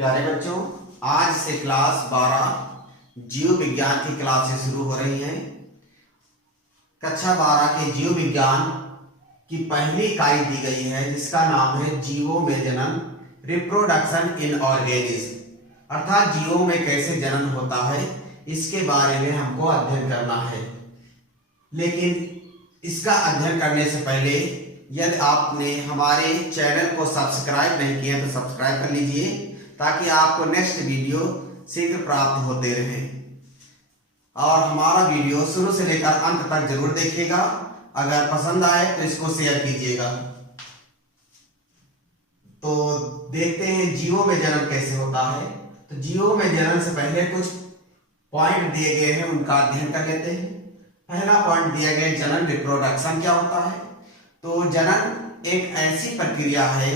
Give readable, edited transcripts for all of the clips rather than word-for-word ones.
प्यारे बच्चों, आज से क्लास 12 जीव विज्ञान की क्लासेस शुरू हो रही हैं। कक्षा 12 के जीव विज्ञान की पहली इकाई दी गई है जिसका नाम है जीवों में जनन, रिप्रोडक्शन इन ऑर्गेनिज्म, अर्थात जीवों में कैसे जनन होता है इसके बारे में हमको अध्ययन करना है। लेकिन इसका अध्ययन करने से पहले यदि आपने हमारे चैनल को सब्सक्राइब नहीं किया तो सब्सक्राइब कर लीजिए ताकि आपको नेक्स्ट वीडियो शीघ्र प्राप्त होते रहे। और हमारा वीडियो शुरू से लेकर अंत तक जरूर देखिएगा। अगर पसंद आए तो इसको शेयर कीजिएगा। तो देखते हैं जीवों में जन्म कैसे होता है। तो जीवों में जन्म से पहले कुछ पॉइंट दिए गए हैं, उनका अध्ययन कर लेते हैं। पहला पॉइंट दिया गया जनन, रिप्रोडक्शन क्या होता है। तो जनन एक ऐसी प्रक्रिया है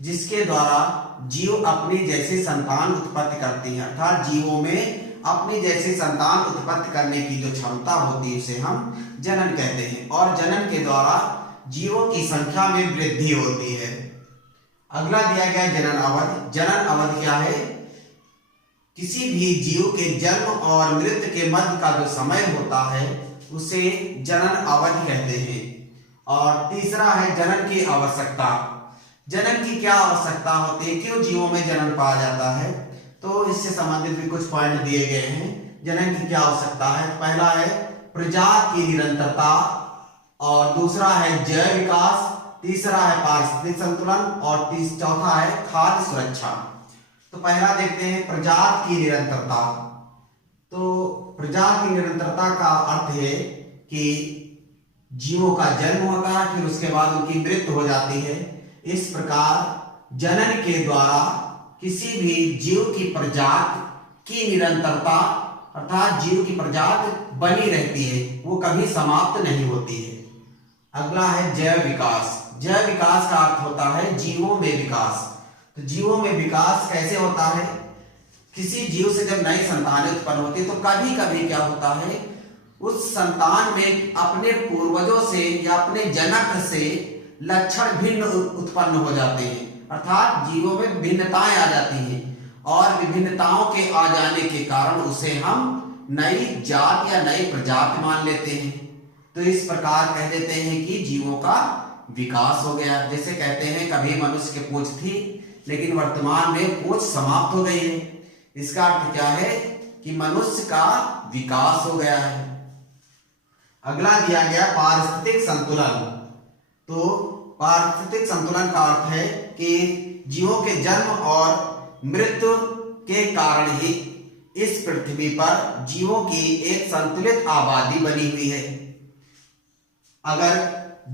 जिसके द्वारा जीव अपनी जैसी संतान उत्पत्ति करती है, अर्थात जीवों में अपनी जैसी संतान उत्पत्ति करने की जो क्षमता होती है उसे हम जनन कहते हैं। और जनन के द्वारा जीवों की संख्या में वृद्धि होती है। अगला दिया गया जनन अवधि। जनन अवधि क्या है? किसी भी जीव के जन्म और मृत्यु के मध्य का जो समय होता है उसे जनन अवधि कहते हैं। और तीसरा है जनन की आवश्यकता। जनन की क्या आवश्यकता होती है, क्यों जीवों में जन्म पाया जाता है, तो इससे संबंधित भी कुछ पॉइंट दिए गए हैं। जनन की क्या आवश्यकता है? पहला है प्रजाति की निरंतरता, और दूसरा है जैव विकास, तीसरा है पारिस्थितिक संतुलन, और चौथा है खाद्य सुरक्षा। तो पहला देखते हैं प्रजाति की निरंतरता। तो प्रजाति की निरंतरता का अर्थ है कि जीवों का जन्म होता है, फिर उसके बाद उनकी मृत्यु हो जाती है। इस प्रकार जनन के द्वारा किसी भी जीव की प्रजाति की निरंतरता, अर्थात जीव की प्रजाति बनी रहती है, वो कभी समाप्त नहीं होती है। अगला है जैव विकास। जैव विकास का अर्थ होता है जीवों में विकास। तो जीवों में विकास कैसे होता है? किसी जीव से जब नई संतानें उत्पन्न होती है तो कभी कभी क्या होता है, उस संतान में अपने पूर्वजों से या अपने जनक से लक्षण भिन्न उत्पन्न हो जाते हैं, अर्थात जीवों में भिन्नताएं आ जाती हैं। और विभिन्नताओं के आ जाने के कारण उसे हम नई जात या नई प्रजाति मान लेते हैं। तो इस प्रकार कह देते हैं कि जीवों का विकास हो गया। जैसे कहते हैं कभी मनुष्य की पूंछ थी लेकिन वर्तमान में पूंछ समाप्त हो गई है। इसका अर्थ क्या है कि मनुष्य का विकास हो गया है। अगला दिया गया पारिस्थितिक संतुलन। तो पारिस्थितिक संतुलन का अर्थ है कि जीवों के जन्म और मृत्यु के कारण ही इस पृथ्वी पर जीवों की एक संतुलित आबादी बनी हुई है। अगर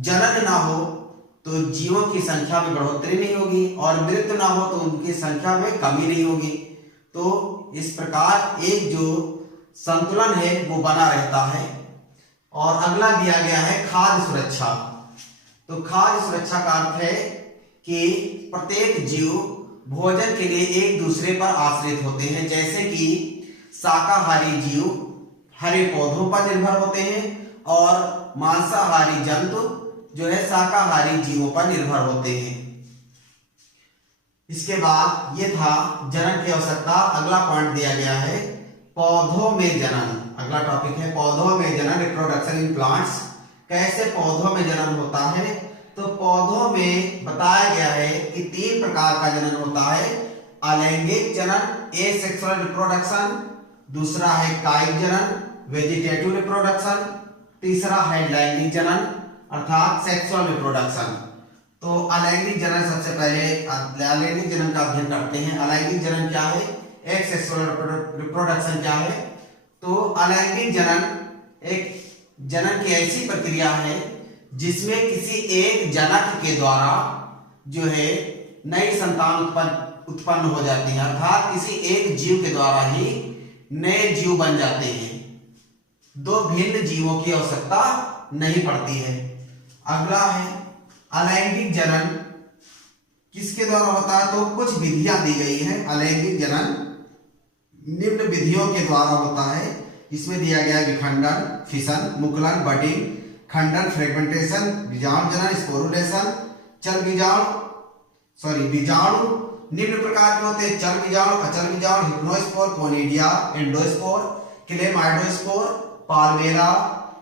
जनन ना हो तो जीवों की संख्या में बढ़ोतरी नहीं होगी, और मृत्यु ना हो तो उनकी संख्या में कमी नहीं होगी। तो इस प्रकार एक जो संतुलन है वो बना रहता है। और अगला दिया गया है खाद्य सुरक्षा। तो खाद्य सुरक्षा का अर्थ है कि प्रत्येक जीव भोजन के लिए एक दूसरे पर आश्रित होते हैं। जैसे कि शाकाहारी जीव हरे पौधों पर निर्भर होते हैं, और मांसाहारी जंतु जो है शाकाहारी जीवों पर निर्भर होते हैं। इसके बाद ये था जनन की आवश्यकता। अगला पॉइंट दिया गया है पौधों में जनन। अगला टॉपिक है पौधों में जनन, रिप्रोडक्शन इन प्लांट्स। कैसे पौधों में जनन होता है? तो पौधों में बताया गया है कि 3 प्रकार का जनन होता है। अलैंगिक जनन, एसेक्सुअल रिप्रोडक्शन, दूसरा है कायिक जनन, वेजिटेटिव रिप्रोडक्शन, तीसरा है लैंगिक जनन अर्थात सेक्सुअल रिप्रोडक्शन। तो अलैंगिक जनन सबसे पहले अलैंगिक जनन का अध्ययन करते हैं। अलैंगिक जनन क्या है, एसेक्सुअल रिप्रोडक्शन क्या है? तो अलैंगिक जनन एक जनन की ऐसी प्रक्रिया है जिसमें किसी एक जनक के द्वारा जो है नई संतान उत्पन्न हो जाती है, अर्थात किसी एक जीव के द्वारा ही नए जीव बन जाते हैं। 2 भिन्न जीवों की आवश्यकता नहीं पड़ती है। अगला है अलैंगिक जनन किसके द्वारा होता है? तो कुछ विधियां दी गई है। अलैंगिक जनन निम्न विधियों के द्वारा होता है। इसमें दिया गया विखंडन, फिशन, मुकुलन, बडिंग, खंडन, फ्रेगमेंटेशन, बीजाणु जनन, स्पोरुलेशन, चल बीजाणु बीजाणु निम्न प्रकार के होते हैं चल बीजाणु, अचल बीजाणु, हिप्नोस्पोर, कोनिडिया, एंडोस्पोर, क्लेमाइडोस्पोर, पाल्मेरा,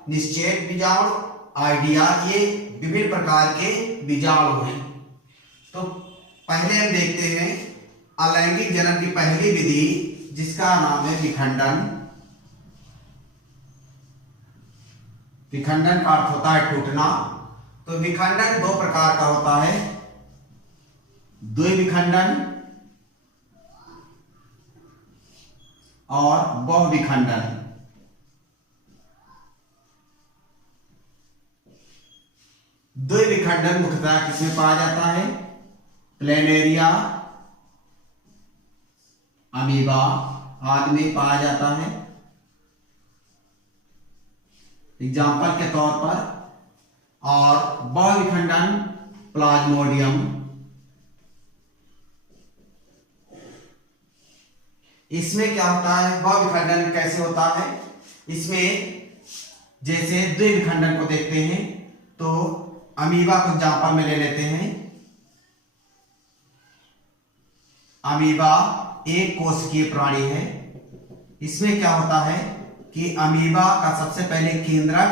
निश्चेप बीजाणु, आइडिया, ये विभिन्न प्रकार के बीजाणु हैं। तो पहले हम देखते हैं अलैंगिक जनन की पहली विधि, जिसका नाम है विखंडन। विखंडन का अर्थ होता है टूटना। तो विखंडन दो प्रकार का होता है, द्विविखंडन और बहुविखंडन। द्विविखंडन मुख्यतः किसमें पाया जाता है? प्लेनेरिया, अमीबा आदि में पाया जाता है। एग्जाम्पल के तौर पर। और बहुविखंडन प्लाज्मोडियम, इसमें क्या होता है? बहुविखंडन कैसे होता है? इसमें जैसे द्विविखंडन को देखते हैं तो अमीबा को एग्जाम्पल में ले लेते हैं। अमीबा एक कोशिकीय प्राणी है। इसमें क्या होता है कि अमीबा का सबसे पहले केंद्रक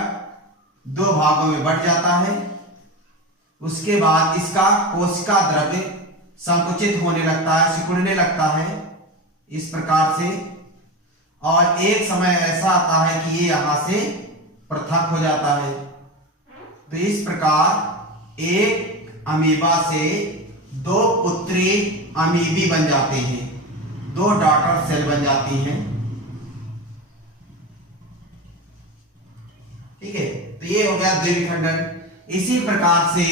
दो भागों में बंट जाता है। उसके बाद इसका कोशिका द्रव्य संकुचित होने लगता है, सिकुड़ने लगता है इस प्रकार से। और एक समय ऐसा आता है कि ये यहां से पृथक हो जाता है। तो इस प्रकार एक अमीबा से दो पुत्री अमीबी बन जाते हैं, दो डॉटर सेल बन जाती हैं। ठीक है, तो ये हो गया द्विविखंडन। इसी प्रकार से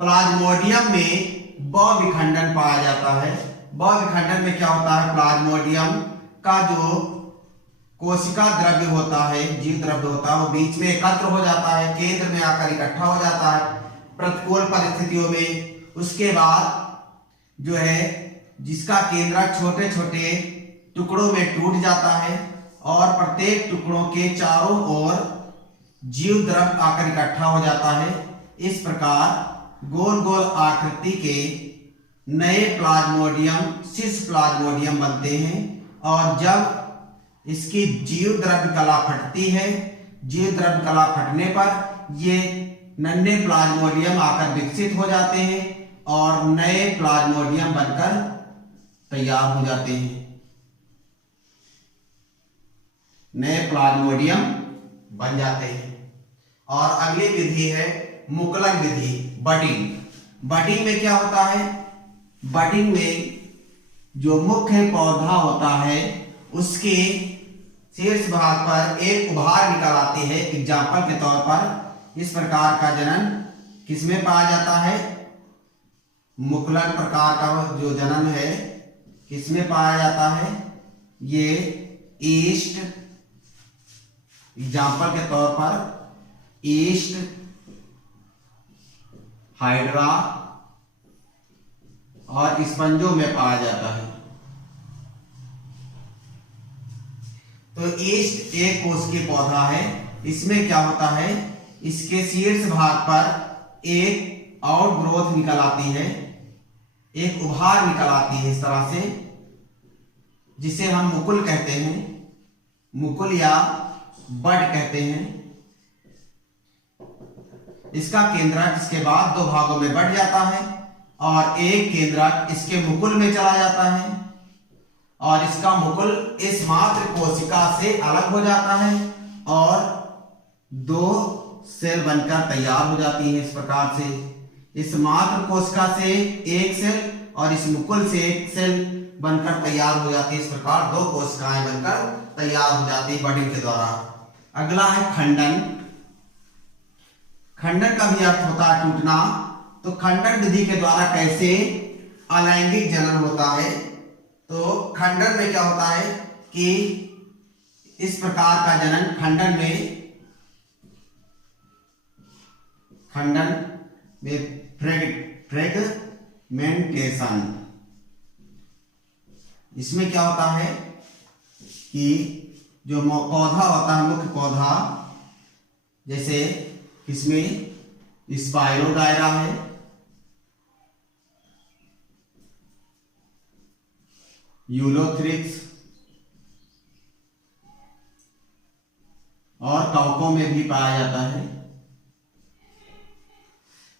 प्लाज्मोडियम में बहुविखंडन पाया जाता है। बहुविखंडन में क्या होता है? प्लाज्मोडियम का जो कोशिका द्रव्य होता है, जीव द्रव्य होता है, वो बीच में एकत्र हो जाता है, केंद्र में आकर इकट्ठा हो जाता है प्रतिकूल परिस्थितियों में। उसके बाद जो है जिसका केंद्रक छोटे छोटे टुकड़ों में टूट जाता है और प्रत्येक टुकड़ों के चारों ओर जीव द्रव्य आकर इकट्ठा हो जाता है। इस प्रकार गोल गोल आकृति के नए प्लाज्मोडियम, सिस प्लाज्मोडियम बनते हैं। और जब इसकी जीव द्रव्य कला फटती है, जीव द्रव्य कला फटने पर ये नन्हे प्लाज्मोडियम आकर विकसित हो जाते हैं और नए प्लाज्मोडियम बनकर तैयार हो जाते हैं। नए प्लाज्मोडियम बन जाते हैं। और अगली विधि है मुकुलन विधि, बडिंग। बडिंग में क्या होता है? बडिंग में जो मुख्य पौधा होता है उसके शीर्ष भाग पर एक उभार निकल आती है। एग्जाम्पल के तौर पर इस प्रकार का जनन किसमें पाया जाता है? मुकुलन प्रकार का जो जनन है किसमें पाया जाता है? ये ईस्ट, एग्जाम्पल के तौर पर ईस्ट, हाइड्रा और स्पंजों में पाया जाता है। तो ईस्ट एक कोशिकीय पौधा है। इसमें क्या होता है? इसके शीर्ष भाग पर एक आउटग्रोथ निकल आती है, एक उभार निकल आती है इस तरह से, जिसे हम मुकुल कहते हैं, मुकुल या बड कहते हैं। इसका केंद्रक इसके बाद दो भागों में बढ़ जाता है और एक केंद्रक इसके मुकुल में चला जाता है और इसका मुकुल इस मात्र कोशिका से अलग हो जाता है और दो सेल बनकर तैयार हो जाती है। इस प्रकार से इस मात्र कोशिका से एक सेल और इस मुकुल से एक सेल बनकर तैयार हो जाती है। इस प्रकार दो कोशिकाएं बनकर तैयार हो जाती है बडिंग के द्वारा। अगला है खंडन। खंडन का भी अर्थ होता है टूटना। तो खंडन विधि के द्वारा कैसे अलैंगिक जनन होता है? तो खंडन में क्या होता है कि इस प्रकार का जनन खंडन में फ्रेगमेंटेशन, इसमें क्या होता है कि जो पौधा होता है, मुख्य पौधा, जैसे इसमें स्पाइरोगायरा है, यूलोथ्रिक्स और कवकों में भी पाया जाता है।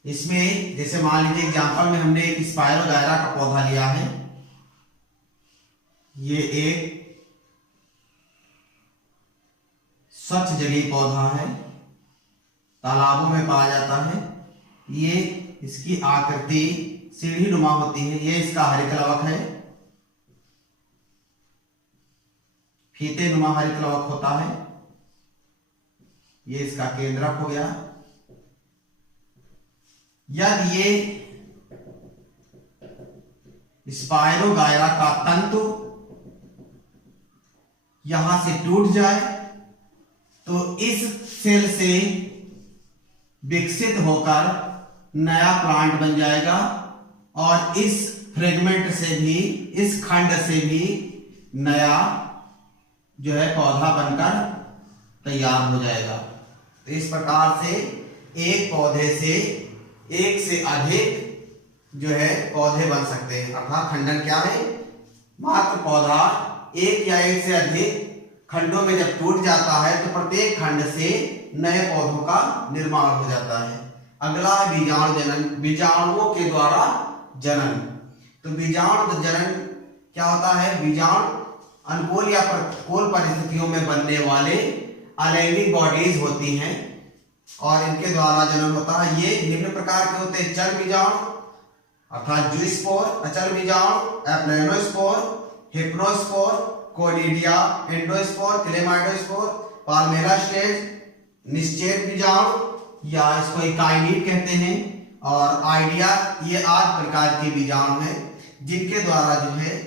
इसमें जैसे मान लीजिए एग्जांपल में हमने एक स्पायरोगायरा का पौधा लिया है। ये एक स्वच्छ जलीय पौधा है, तालाबों में पाया जाता है। ये इसकी आकृति सीढ़ी नुमा होती है। ये इसका हरितलवक है, फीते नुमा हरितलवक होता है। ये इसका केंद्रक हो गया। यदि ये स्पायरोगायरा का तंतु यहां से टूट जाए तो इस सेल से विकसित होकर नया प्लांट बन जाएगा और इस फ्रेगमेंट से भी, इस खंड से भी नया जो है पौधा बनकर तैयार हो जाएगा। तो इस प्रकार से एक पौधे से एक से अधिक जो है पौधे बन सकते हैं। अर्थात खंडन क्या है? मात्र पौधा एक या एक से अधिक खंडों में जब टूट जाता है तो प्रत्येक खंड से नए पौधों का निर्माण हो जाता है। अगला है बीजाणु जनन, बीजाणुओं के द्वारा जनन। तो बीजाणु जनन क्या होता है? बीजाणु अनुकूल या प्रतिकूल परिस्थितियों में बनने वाले अलैंगिक बॉडीज होती हैं और इनके द्वारा जन्म होता है। ये निम्न प्रकार के होते हैं: चल बीजाणु अर्थात जूस्पोर, अचल बीजाणु aplanospore, hypnospore, conidia, endospore, chlamydospore, palmella stage, निश्चेत बीजाणु या इसको इकाइनिड कहते हैं और आइडिया। ये 8 प्रकार के बीजाणु हैं जिनके द्वारा जो है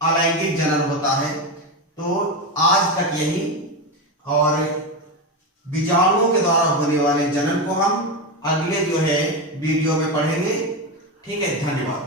अलैंगिक जनन होता है। तो आज तक यही, और बीजाणुओं के द्वारा होने वाले जनन को हम अगले जो है वीडियो में पढ़ेंगे। ठीक है, धन्यवाद।